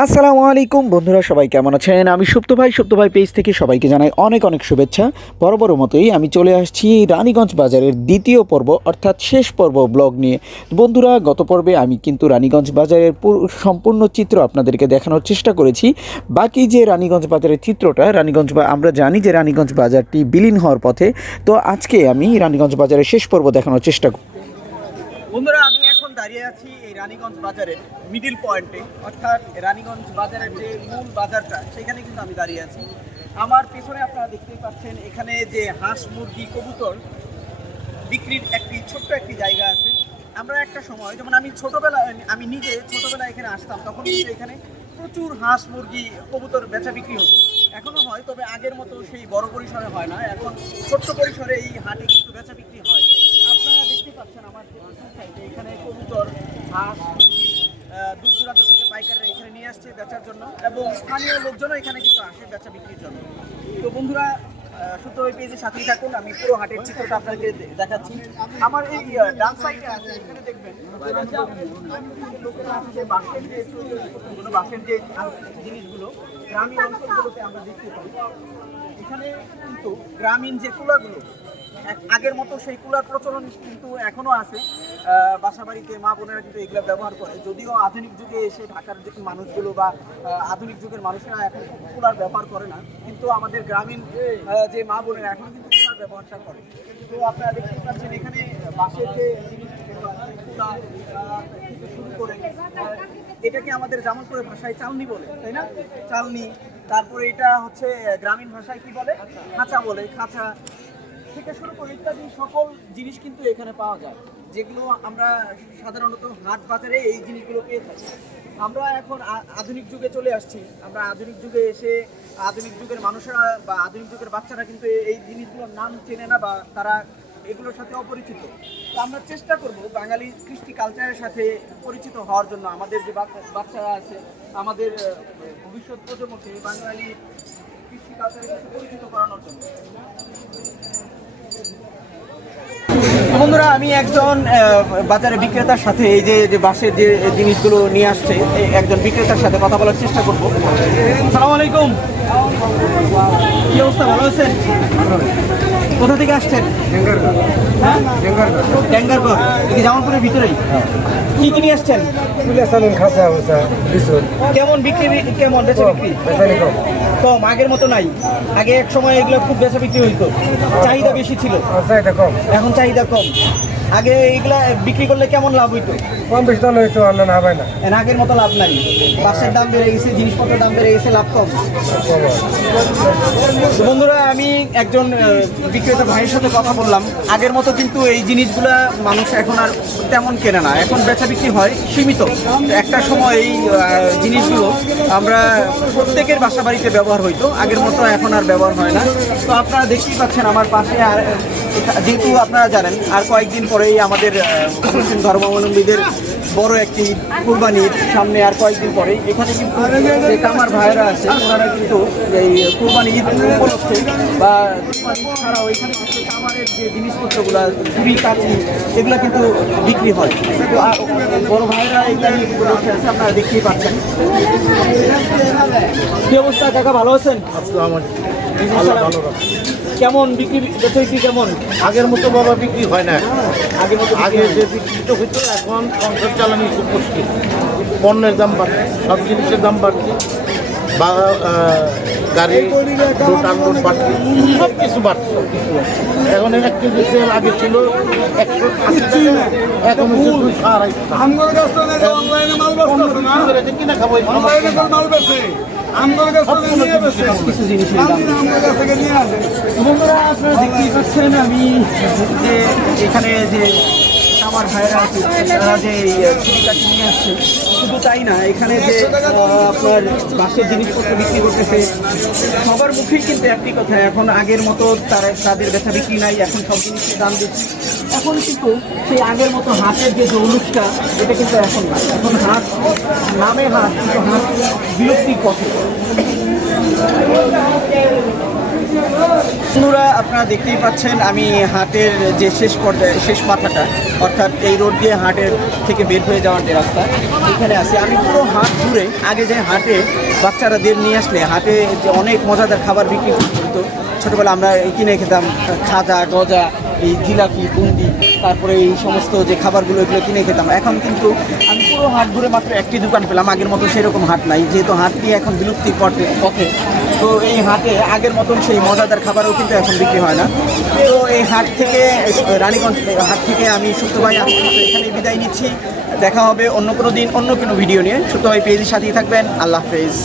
আসসালামু আলাইকুম বন্ধুরা, সবাই কেমন আছেন? আমি সুপ্ত ভাই পেজ থেকে সবাইকে জানাই অনেক অনেক শুভেচ্ছা। বরাবর মতোই আমি চলে আসছি রানীগঞ্জ বাজারের দ্বিতীয় পর্ব অর্থাৎ শেষ পর্ব ব্লগ নিয়ে। বন্ধুরা, গত পর্বে আমি কিন্তু রানীগঞ্জ বাজারের সম্পূর্ণ চিত্র আপনাদেরকে দেখানোর চেষ্টা করেছি। বাকি যে রানীগঞ্জ বাজারের চিত্রটা, আমরা জানি যে রানীগঞ্জ বাজারটি বিলীন হওয়ার পথে। তো আজকে আমি রানীগঞ্জ বাজারের শেষ পর্ব দেখানোর চেষ্টা করব। বন্ধুরা, আমি এখন দাঁড়িয়ে আছি এই রানীগঞ্জ বাজারের মিডিল পয়েন্টে, অর্থাৎ রানীগঞ্জ বাজারের যে মূল বাজারটা সেখানে কিন্তু আমি দাঁড়িয়ে আছি। আমার পেছনে আপনারা দেখতেই পাচ্ছেন এখানে যে হাঁস মুরগি কবুতর বিক্রির ছোট্ট একটি জায়গা আছে। আমরা একটা সময়, যেমন আমি নিজে ছোটবেলায় এখানে আসতাম, তখন কিন্তু এখানে প্রচুর হাঁস মুরগি কবুতর বেচা বিক্রি হতো। এখনো হয়, তবে আগের মতো সেই বড় পরিসরে হয় না। এখন ছোট্ট পরিসরে এই হাটে কিন্তু বেচা বিক্রি হয়। আপনারা দেখতে পাচ্ছেন আমার সাইডে এখানে কবুতর, হাঁস, মুরগি দূর দূরান্ত থেকে পাইকাররা এখানে নিয়ে আসছে বেচার জন্য, এবং স্থানীয় লোকজনও এখানে কিন্তু আসে বেচা বিক্রির জন্য। তো বন্ধুরা, সুপ্তভাই পেজের সাথেই থাকুন, আমি পুরো হাটের চিত্রটা আপনাকে দেখাচ্ছি। আমার এই ডান সাইডে আছে, এখানে দেখবেন লোকেরা আসছে বাঁশের যে জিনিসগুলো গ্রামীণ অঞ্চলগুলোতে আমরা দেখতে পাই। এখানে কিন্তু গ্রামীণ যে কুলাগুলো, আগের মতো সেই কুলার প্রচলন কিন্তু এখনো আছে। বাসা বাড়িতে মা বোনেরা কিন্তু এগুলো ব্যবহার করে, যদিও আধুনিক যুগে এসে ঢাকার যে মানুষগুলো বা আধুনিক যুগের মানুষেরা এখন কুলার ব্যবহার করে না, কিন্তু আমাদের গ্রামীণ যে মা বোনেরা এখন কিন্তু কুলার ব্যবহারটা করে। তো আপনারা দেখতে পাচ্ছেন এখানে বাঁশের যে জিনিসগুলো আছে, কুলা থেকে শুরু করে, এটাকে আমাদের জামালপুরের ভাষায় চালনি বলে, তাই না? চালনি। তারপরে এটা হচ্ছে গ্রামীণ ভাষায় কি বলে? খাঁচা বলে। খাঁচা থেকে শুরু করে ইত্যাদি সকল জিনিস কিন্তু এখানে পাওয়া যায়, যেগুলো আমরা সাধারণত হাট বাজারে এই জিনিসগুলো পেয়ে থাকি। আমরা এখন আধুনিক যুগে চলে আসছি। আমরা আধুনিক যুগে এসে আধুনিক যুগের মানুষেরা বা আধুনিক যুগের বাচ্চারা কিন্তু এই জিনিসগুলোর নাম চেনে না, বা তারা এগুলোর সাথে অপরিচিত। তো আমরা চেষ্টা করব বাঙালি কৃষ্টি কালচারের সাথে পরিচিত হওয়ার জন্য। আমাদের যে বাচ্চারা আছে, আমাদের ভবিষ্যৎ প্রজন্মকে বাঙালি কৃষ্টি কালচারের সাথে পরিচিত করানোর জন্য। বন্ধুরা, আমি একজন বাজারে বিক্রেতার সাথে এই যে বাঁশের যে জিনিসগুলো নিয়ে আসছে, একজন বিক্রেতার সাথে কথা বলার চেষ্টা করবো। আসসালামু আলাইকুম, কি অবস্থা? ভালো আছেন? কোথা থেকে আসছেন? ট্যাঙ্গারগড়, জামালপুরের ভিতরেই। কি কি নিয়ে আসছেন? কেমন বিক্রি, কেমন বেচা বিক্রি? কম, আগের মতো নাই। আগে এক সময় এগুলো খুব বেচা বিক্রি হইতো, চাহিদা বেশি ছিল, এখন চাহিদা কম। আগে এগুলা বিক্রি করলে কেমন লাভ হইতো? কম বেশি দাম হইতো, না হয় না। আগের মতো লাভ নাই, বাসের দাম বেড়ে গেছে, জিনিসপত্রের দাম বেড়ে গেছে, লাভ কম। বন্ধুরা, আমি একজন বিক্রেতা ভাইয়ের সাথে কথা বললাম। আগের মতো কিন্তু এই জিনিসগুলা মানুষ এখন আর তেমন কেনে না, এখন বেচা বিক্রি হয় সীমিত। একটা সময় এই জিনিসগুলো আমরা প্রত্যেকের বাসা বাড়িতে ব্যবহার হইতো, আগের মতো এখন আর ব্যবহার হয় না। তো আপনারা দেখতেই পাচ্ছেন আমার পাশে, আর যেহেতু আপনারা জানেন আর কয়েকদিন পরেই আমাদের মুসলিম ধর্মাবলম্বীদের বড় একটি কুরবানির সামনে, আর কয়েকদিন পরেই এখানে কিন্তু যে কামার ভাইয়েরা আছে, ওনারা কিন্তু এই কুরবানি ঈদ উপলক্ষে বা ছাড়াও এখানে কিন্তু কামারের যে জিনিসপত্রগুলো, ছুরি কাঁচি, এগুলো কিন্তু বিক্রি হয়। তো বড় ভাইয়েরা এগুলো বসে আছে, আপনারা দেখতেই পাচ্ছেন। কি অবস্থা কাকা, ভালো আছেন? কেমন বিক্রি, বেচা বিক্রি কেমন? আগের মতো বাবা বিক্রি হয় না। আগে যে বিক্রিটা হইতো, এখন সংসার চালানো খুব মুশকিল। পণ্যের দাম বাড়ছে, সব জিনিসের দাম বাড়ছে, বা গাড়ি লোড আনলোড বাড়ছে, সব কিছু বাড়ছে। এখন 1 কেজি তেল আগে ছিল 180 টাকা, এখন হচ্ছে 250 কিনা খাবো। কিছু জিনিসের দাম। বন্ধুরা, আপনারা দেখতেই পাচ্ছেন আমি যে এখানে যে আমার ভাইয়েরা আছে, তারা যে জীবিকাটি নিয়ে আসছে, শুধু তাই না, এখানে যে আপনার বাঁশের জিনিসপত্র বিক্রি করতেছে, সবার মুখেই কিন্তু একটি কথা, এখন আগের মতো তাদের বেচা বিক্রি নাই, এখন সব জিনিসের দাম বেশি। এখন কিন্তু সেই আগের মতো হাটের যে জৌলুসটা এটা কিন্তু এখন না, এখন হাট নামে হাট কিন্তু হাট বিলুপ্তির পথে। বন্ধুরা আপনারা দেখতেই পাচ্ছেন আমি হাটের যে শেষ পর্যায়ে শেষ মাথাটা অর্থাৎ এই রোড দিয়ে হাটের থেকে বের হয়ে যাওয়ার যে রাস্তা এখানে আছি। আমি পুরো হাট ঘুরে আগে যে হাটে বাচ্চারাদের নিয়ে আসলে হাটে যে অনেক মজাদার খাবার বিক্রি করতো, ছোটোবেলা আমরা কিনে খেতাম খাজা গজা এই জিলাপি বুন্দি তারপরে এই সমস্ত যে খাবারগুলো এগুলো কিনে খেতাম। এখন কিন্তু আমি পুরো হাট ঘুরে মাত্র একটি দোকান পেলাম, আগের মতো সেরকম হাট নাই, যেহেতু হাট নিয়ে এখন বিলুপ্তির পথে। তো এই হাটে আগের মতন সেই মজাদার খাবারও কিন্তু এখন বিক্রি হয় না। তো এই হাট থেকে রানীগঞ্জ হাট থেকে আমি সুপ্ত ভাই এখানে বিদায় নিচ্ছি। দেখা হবে অন্য কোনো দিন অন্য কোনো ভিডিও নিয়ে। সুপ্ত ভাই পেজের সাথেই থাকবেন। আল্লাহ হাফেজ।